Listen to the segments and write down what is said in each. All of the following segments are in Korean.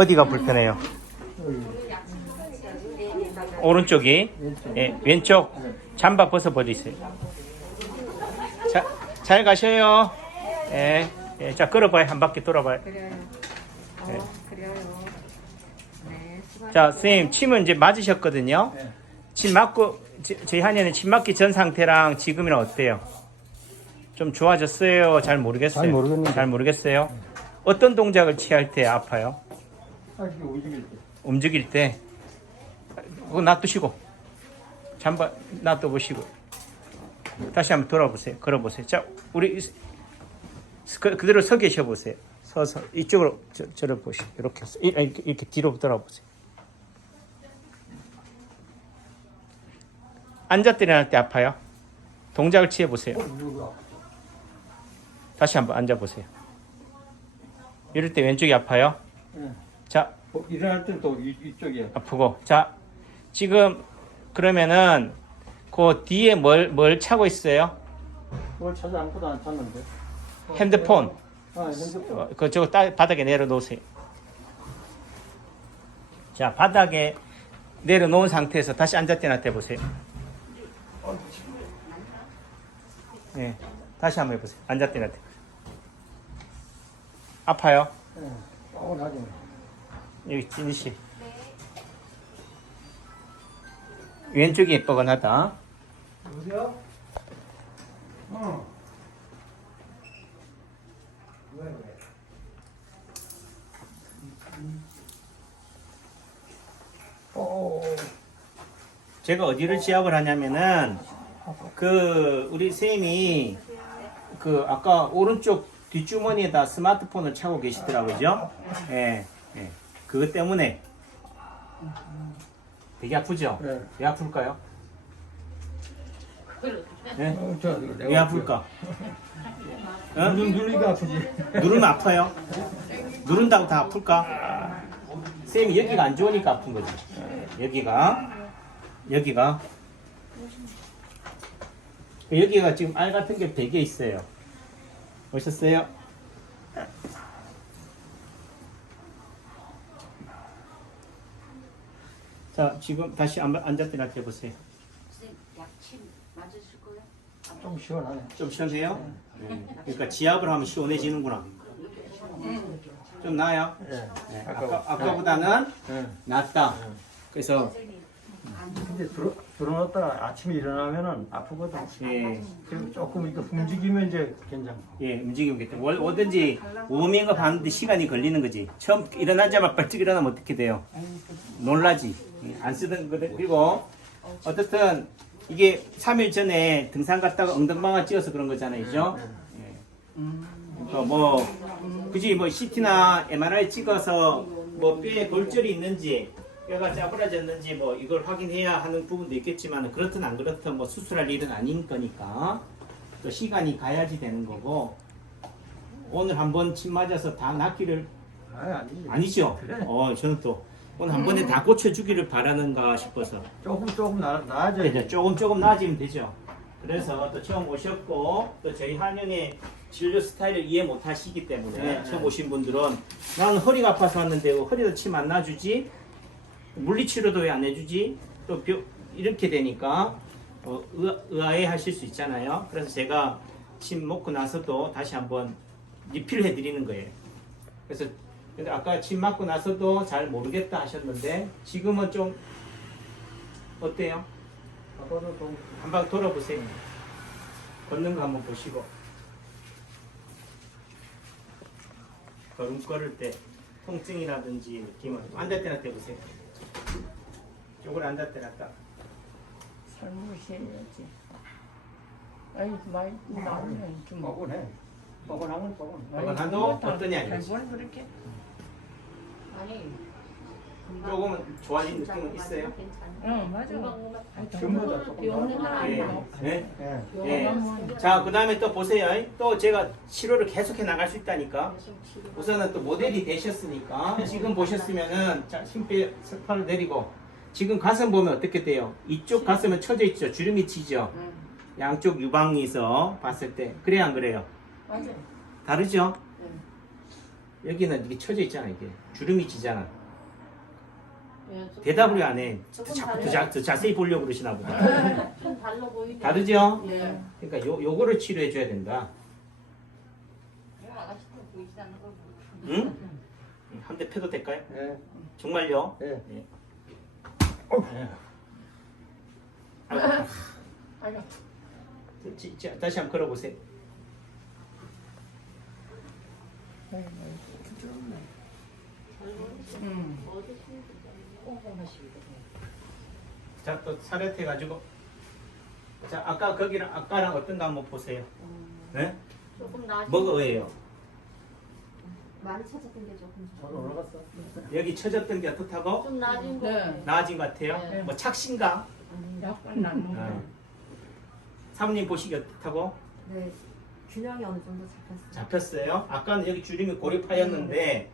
어디가 불편해요? 오른쪽이. 예, 왼쪽 잠바 벗어버리세요. 자, 잘 가셔요. 예, 예, 자, 걸어봐요. 한 바퀴 돌아봐요. 그래요. 네. 그래요. 네, 수고하셨어요. 자, 선생님, 침은 이제 맞으셨거든요. 침 맞고, 저희 한의는 침 맞기 전 상태랑 지금이랑 어때요? 좀 좋아졌어요? 잘 모르겠어요? 잘 모르겠는데. 잘 모르겠어요? 어떤 동작을 취할 때 아파요? 이렇게 움직일 때. 움직일 때? 그거 놔두시고. 잠바 놔둬보시고. 다시 한번 돌아보세요. 걸어보세요. 자, 우리 그대로 서 계셔 보세요. 서서 이쪽으로 저를 보시고 이렇게 이렇게 뒤로 돌아보세요. 앉았다 일어날 때 아파요? 동작을 취해 보세요. 다시 한번 앉아 보세요. 이럴 때 왼쪽이 아파요? 네. 자, 일어날 때는 또 이쪽이야. 아프고. 자, 지금 그러면은 그 뒤에 뭘 차고 있어요? 그걸 찾아 아무것도 안 찾는데. 핸드폰. 핸드폰. 그쪽 바닥에 내려놓으세요. 자, 바닥에 내려놓은 상태에서 다시 앉았다 일어났다 해보세요. 네, 다시 한번 해보세요. 앉았다 일어났다. 아파요? 네. 나지. 여기 진희 씨. 왼쪽이 뻐근하다. 여보세요? 왜? 제가 어디를 지압을 하냐면은 우리 쌤이 아까 오른쪽 뒷주머니에다 스마트폰을 차고 계시더라고요. 예, 예. 그것 때문에 되게 아프죠? 네. 왜 아플까요? 예? 왜 왜 아플까? 어? 누르니까 아프지. 누르면 아파요? 누른다고 다 아플까? 쌤이 여기가 안 좋으니까 아픈 거지. 여기가 지금 알 같은 게 베개 있어요. 보셨어요? 자, 지금 다시 앉았다 일어났다 해보세요. 선생님, 약침 맞으실 거예요? 좀 시원하네. 좀 시원해요? 네. 그러니까 지압을 하면 시원해지는구나. 좀 나아요? 네. 네. 아까보다는 네. 낫다. 그래서 근데 들어놨다가 아침에 일어나면은 아프거든. 예, 그리고 조금 이렇게 움직이면 이제 괜찮고. 예, 움직이겠다. 뭐든지 워밍업 하는데 시간이 걸리는 거지. 처음 일어나자마자 벌쩍 일어나면 어떻게 돼요? 놀라지. 예, 안 쓰던 거들. 그리고 어떻든 이게 3일 전에 등산 갔다가 엉덩방아 찧어서 그런 거잖아요, 그죠? 예. 그러니까 굳이 CT나 MRI 찍어서 뼈에 골절이 있는지 뼈가 짜부러졌는지 이걸 확인해야 하는 부분도 있겠지만 그렇든 안 그렇든 수술할 일은 아닌 거니까 또 시간이 가야지 되는 거고 오늘 한번 침 맞아서 다 낫기를 아니죠? 그래. 저는 또 오늘 한 번에 다 고쳐주기를 바라는가 싶어서 조금 나아져. 이제 조금 나아지면 되죠. 그래서 또 처음 오셨고 또 저희 한영의 진료 스타일을 이해 못 하시기 때문에 처음 오신 분들은 나는 허리가 아파서 왔는데 허리도 침 안 놔주지 물리치료도 왜 안 해주지 또 이렇게 되니까 의아해 하실 수 있잖아요. 그래서 제가 침 먹고 나서도 다시 한번 리필을 해드리는 거예요. 그래서 근데 아까 침 맞고 나서도 잘 모르겠다 하셨는데 지금은 좀 어때요? 한 방 돌아보세요. 걷는 거 한번 보시고 걸음 걸을 때 통증이라든지 느낌은 앉을 때나 떼보세요. 쪽으로 앉을 때나 딱 살무시해야지. 아니 많이 나오면 좀 뻐근해. 뻐근하면 뻐근. 뻐근하도 어떠냐 이거지. 뭘 그렇게? 아니, 조금은 좋아진 느낌은 있어요? 응 맞아. 전부 다 조금 비 오는 나아져. 날 네. 예. 예. 자, 그 다음에 또 보세요. 또 제가 치료를 계속해 나갈 수 있다니까. 우선은 또 모델이 되셨으니까 지금 보셨으면은 자, 심폐 석파를 내리고 지금 가슴 보면 어떻게 돼요? 이쪽 가슴은 처져 있죠. 주름이 치죠. 양쪽 유방에서 봤을 때 그래야 안 그래요? 맞아요. 다르죠? 여기는 이게 쳐져 있잖아. 이게 주름이 지잖아. 예, 조금 대답을 왜 안 해? 조금 자꾸 달라요. 더 자세히 보려고 그러시나 보다. 좀 달라 보이네. 다르죠? 예. 그러니까 요거를 치료해 줘야 된다. 아가씨도 보이지 않는 거. 응? 한 대 펴도 될까요? 예. 정말요? 예. 예. 아이고. 자, 다시 한번 걸어보세요. 자, 또 사례해 가지고. 자, 아까 거기랑 아까랑 어떤가 한번 보세요. 네? 조금 나아지. 뭐가 의예요? 많이 찾았던 게 조금. 잘 올라갔어. 여기 쳐졌던 게 어떻다고? 좀 나아진 거. 네. 나아진 것 같아요? 네. 뭐 착신가? 약간 낫는 거. 사모님 보시기 어떻다고? 네, 균형이 어느 정도 잡혔어요. 잡혔어요? 아까는 여기 주름이 고립하였는데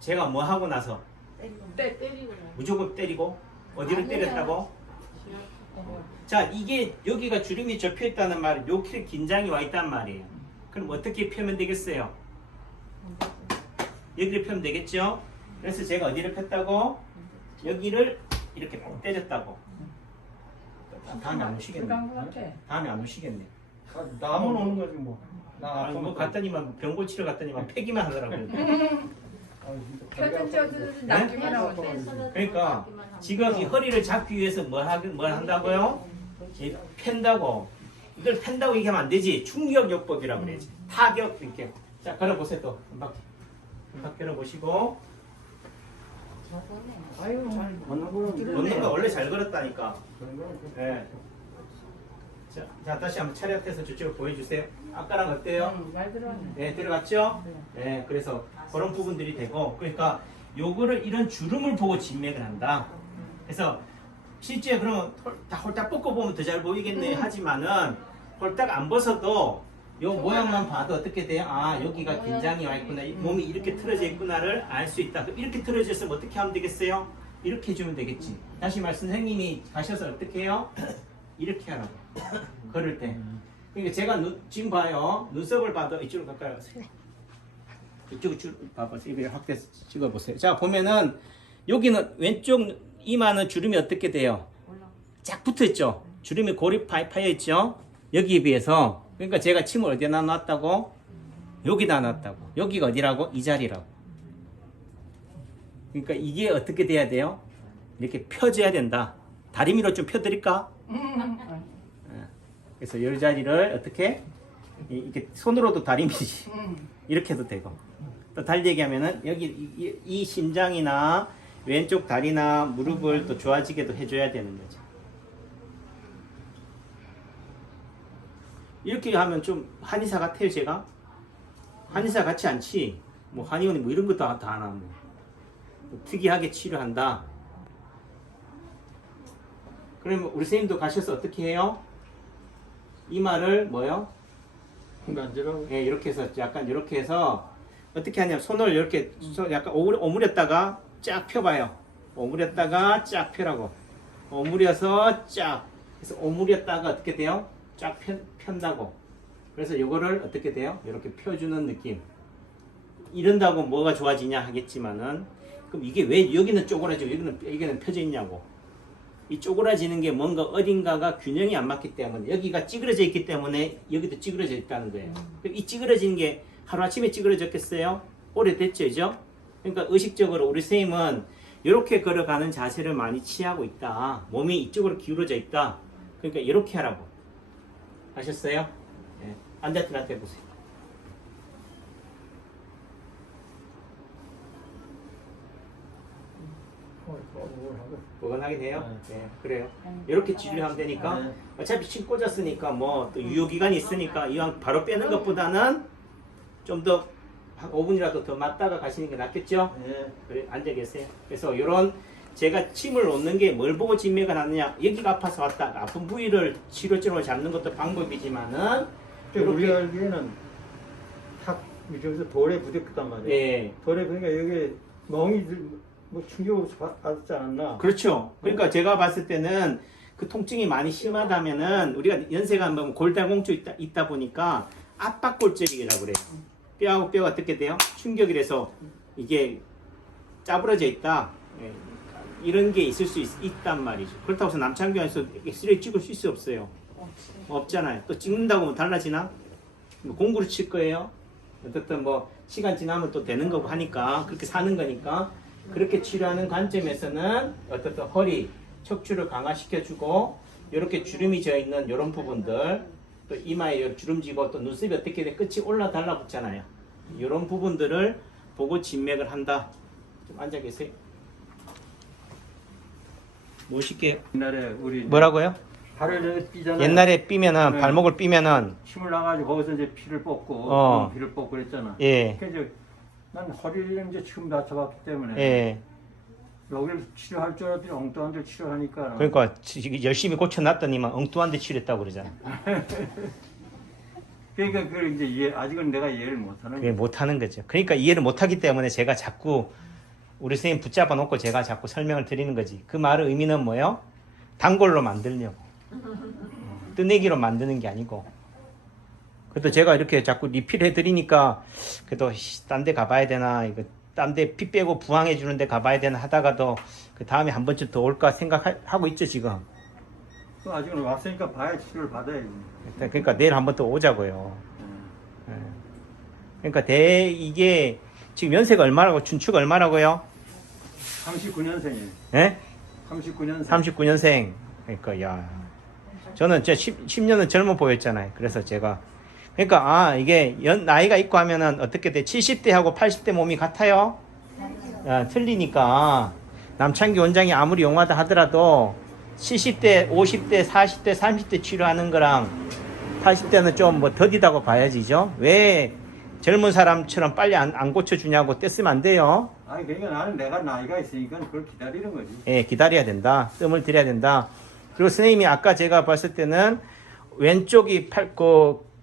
제가 뭐 하고 나서 때리고. 때리고. 무조건 때리고 어디를 아니에요. 때렸다고? 자, 이게 여기가 주름이 접혀 있다는 말은 여기에 긴장이 와 있단 말이에요. 그럼 어떻게 펴면 되겠어요? 여기를 펴면 되겠죠? 그래서 제가 어디를 폈다고? 여기를 이렇게 때렸다고. 다음에 안 오시겠네. 들어간 거 같아. 다음에 안 오시겠네. 나만 오는 거지 뭐. 나 아, 뭐 아파. 갔더니만 병고 치러 갔더니만 폐기만 하더라고요. 펴든 저든 낫기만 하고. 그러니까 지금 이 허리를 잡기 위해서 뭘 한다고요? 이 편다고. 이걸 편다고 얘기하면 안 되지. 충격요법이라고 그래야지. 타격 이렇게. 자, 걸어보세요 또. 한 바퀴. 한 바퀴 걸어보시고. 아이고. 걷는 거 원래 잘 걸었다니까. 예. 자, 다시 한번 차렷해서 저쪽을 보여주세요. 아까랑 어때요? 말 들어왔네. 네, 들어갔죠? 네, 그래서 그런 부분들이 되고, 그러니까 요거를 이런 주름을 보고 진맥을 한다. 그래서 실제 그러면 다 홀딱 벗고보면 더 잘 보이겠네 하지만은 홀딱 안 벗어도 요 모양만 봐도 어떻게 돼요? 아, 여기가 긴장이 와 있구나. 이 몸이 이렇게 틀어져 있구나를 알 수 있다. 그럼 이렇게 틀어져 있으면 어떻게 하면 되겠어요? 이렇게 해주면 되겠지. 다시 말씀, 선생님이 가셔서 어떻게 해요? 이렇게 하라고. 걸을 때. 그러니까 제가 지금 봐요. 눈썹을 봐도 이쪽으로 가까이 가세요. 이쪽으로 쭉 봐보세요. 입에 확대 찍어보세요. 자, 보면은 여기는 왼쪽 이마는 주름이 어떻게 돼요? 쫙 붙어 있죠? 주름이 고립하여 있죠? 여기에 비해서. 그러니까 제가 침을 어디다 놨다고? 여기다 놨다고. 여기가 어디라고? 이 자리라고. 그러니까 이게 어떻게 돼야 돼요? 이렇게 펴져야 된다. 다리미로 좀 펴드릴까? 그래서 이 자리를 어떻게? 이렇게 손으로도 다리미지. 이렇게 해도 되고. 또 달리 얘기하면은 여기 이 심장이나 왼쪽 다리나 무릎을 또 좋아지게도 해줘야 되는 거죠. 이렇게 하면 좀 한의사 같아요, 제가? 한의사 같지 않지? 뭐 한의원이 뭐 이런 것도 다 안 하고. 특이하게 치료한다. 그러면 우리 선생님도 가셔서 어떻게 해요? 이마를 뭐요? 만지라고. 예, 이렇게 해서 약간 이렇게 해서 어떻게 하냐면 손을 이렇게 약간 오므렸다가 쫙 펴봐요. 오므렸다가 쫙 펴라고. 오므려서 쫙. 그래서 오므렸다가 어떻게 돼요? 쫙 편다고. 그래서 이거를 어떻게 돼요? 이렇게 펴주는 느낌. 이런다고 뭐가 좋아지냐 하겠지만은 그럼 이게 왜 여기는 쪼그라지고 여기는 펴져 있냐고. 이 쪼그라지는 게 뭔가 어딘가가 균형이 안 맞기 때문에 여기가 찌그러져 있기 때문에 여기도 찌그러져 있다는 거예요. 그럼 이 찌그러지는 게 하루아침에 찌그러졌겠어요? 오래됐죠, 그죠? 그러니까 의식적으로 우리 선생님은 이렇게 걸어가는 자세를 많이 취하고 있다. 몸이 이쪽으로 기울어져 있다. 그러니까 이렇게 하라고. 아셨어요? 네. 앉았다 놨다 해보세요. 뻐근하게 돼요? 네, 그래요. 이렇게 진료하면 되니까 네. 어차피 침 꽂았으니까 뭐 또 유효기간이 있으니까 이왕 바로 빼는 것보다는 좀 더 한 5분이라도 더 맞다가 가시는 게 낫겠죠? 예. 그래, 앉아 계세요. 그래서 이런 제가 침을 놓는 게 뭘 보고 진맥을 하느냐, 여기가 아파서 왔다. 아픈 부위를 치료점으로 잡는 것도 방법이지만은 우리 알기에는 탁 이쪽에서 돌에 부딪혔단 말이에요. 예, 돌에 그러니까 여기 멍이 뭐 충격을 받지 않았나? 그렇죠. 그러니까 제가 봤을 때는 그 통증이 많이 심하다면은 우리가 연세가 한번 골다공증 있다 보니까 압박골절이라고 그래요. 뼈하고 뼈가 어떻게 돼요? 충격이 돼서 이게 짜부러져 있다. 예, 이런 게 있을 수 있단 말이죠. 그렇다고 해서 남창규에서 엑스레이 찍을 수 있어 없어요? 없잖아요. 또 찍는다고 뭐 달라지나? 뭐 공구를 칠 거예요? 어쨌든 뭐 시간 지나면 또 되는 거고 하니까 그렇게 사는 거니까 그렇게 치료하는 관점에서는 어쨌든 허리, 척추를 강화시켜주고 이렇게 주름이 져 있는 이런 부분들 또 이마에 주름지고 또 눈썹이 어떻게 돼 끝이 올라 달라붙잖아요. 이런 부분들을 보고 진맥을 한다. 좀 앉아 계세요. 멋있게 옛날에 우리 뭐라고요? 발을 저기 삐잖아요. 옛날에 삐면은 네. 발목을 삐면은 침을 나가지고 거기서 이제 피를 뽑고 피를 뽑고 그랬잖아. 예. 그래서 난 허리를 이제 지금 다쳐봤기 때문에 예. 여기를 치료할 줄 알았더니 엉뚱한 데 치료하니까 그러니까 열심히 고쳐놨더니만 엉뚱한 데 치료했다고 그러잖아. 그러니까 그걸 이제 아직은 내가 이해를 못하는 그게 거야. 못하는 거죠. 그러니까 이해를 못하기 때문에 제가 자꾸 우리 선생님 붙잡아 놓고 제가 자꾸 설명을 드리는 거지. 그 말의 의미는 뭐예요? 단골로 만들려고. 뜨내기로 만드는 게 아니고. 그래도 제가 이렇게 자꾸 리필해 드리니까 그래도 딴 데 가봐야 되나 이거 딴 데 피 빼고 부항해 주는 데 가봐야 되나 하다가도 그 다음에 한 번쯤 더 올까 생각하고 있죠 지금. 아직은 왔으니까 봐야 치료를 받아야지. 그러니까 내일 한 번 또 오자고요. 예. 그러니까 이게 지금 연세가 얼마라고 춘추가 얼마라고요? 39년생이에요. 예? 39년생. 39년생. 그러니까 야 저는 진짜 10년은 젊어 보였잖아요. 그래서 제가 그러니까 이게 나이가 있고 하면은 어떻게 돼? 70대하고 80대 몸이 같아요? 틀리니까 남창기 원장이 아무리 용하다 하더라도 70대, 50대, 40대, 30대 치료하는 거랑 80대는 좀 뭐 더디다고 봐야지죠. 왜 젊은 사람처럼 빨리 안 고쳐주냐고 떼쓰면 안 돼요. 아니 그러니까 나는 내가 나이가 있으니까 그걸 기다리는 거지. 예, 기다려야 된다. 뜸을 들여야 된다. 그리고 선생님이 아까 제가 봤을 때는 왼쪽이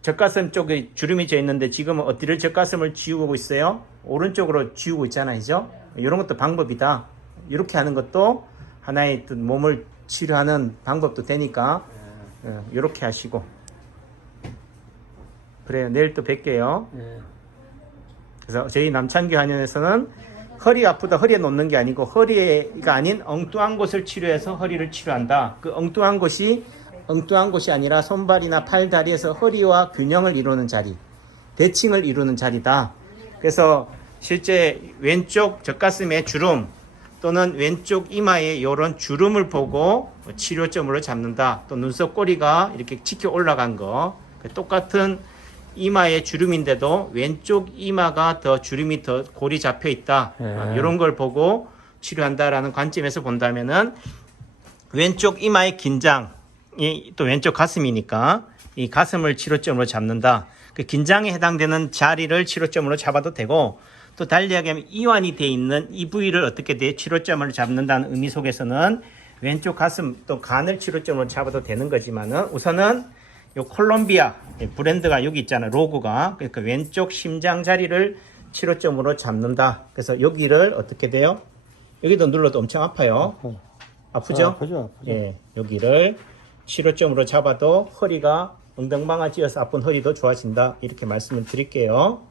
젖가슴 쪽에 주름이 져 있는데 지금은 어디를 젖가슴을 지우고 있어요? 오른쪽으로 지우고 있잖아요. 그죠? 이런 것도 방법이다. 이렇게 하는 것도 하나의 몸을 치료하는 방법도 되니까 이렇게 하시고 그래요. 내일 또 뵐게요. 그래서 저희 남창기 한의원에서는 허리 아프다 허리에 놓는 게 아니고 허리가 아닌 엉뚱한 곳을 치료해서 허리를 치료한다. 그 엉뚱한 곳이 아니라 손발이나 팔, 다리에서 허리와 균형을 이루는 자리, 대칭을 이루는 자리다. 그래서 실제 왼쪽 젖가슴의 주름 또는 왼쪽 이마에 이런 주름을 보고 치료점으로 잡는다. 또 눈썹 꼬리가 이렇게 치켜 올라간 거 똑같은 이마에 주름인데도 왼쪽 이마가 더 주름이 더 골이 잡혀 있다. 이런 걸 보고 치료한다라는 관점에서 본다면은 왼쪽 이마의 긴장이 또 왼쪽 가슴이니까 이 가슴을 치료점으로 잡는다. 그 긴장에 해당되는 자리를 치료점으로 잡아도 되고 또 달리 하면 이완이 돼 있는 이 부위를 어떻게 돼 치료점을 잡는다는 의미 속에서는 왼쪽 가슴 또 간을 치료점으로 잡아도 되는 거지만은 우선은 요 콜롬비아 브랜드가 여기 있잖아요. 로고가. 그러니까 왼쪽 심장 자리를 치료점으로 잡는다. 그래서 여기를 어떻게 돼요? 여기도 눌러도 엄청 아파요. 아프죠? 아프죠. 예, 여기를 치료점으로 잡아도 허리가 엉덩방아 찧어서 아픈 허리도 좋아진다. 이렇게 말씀을 드릴게요.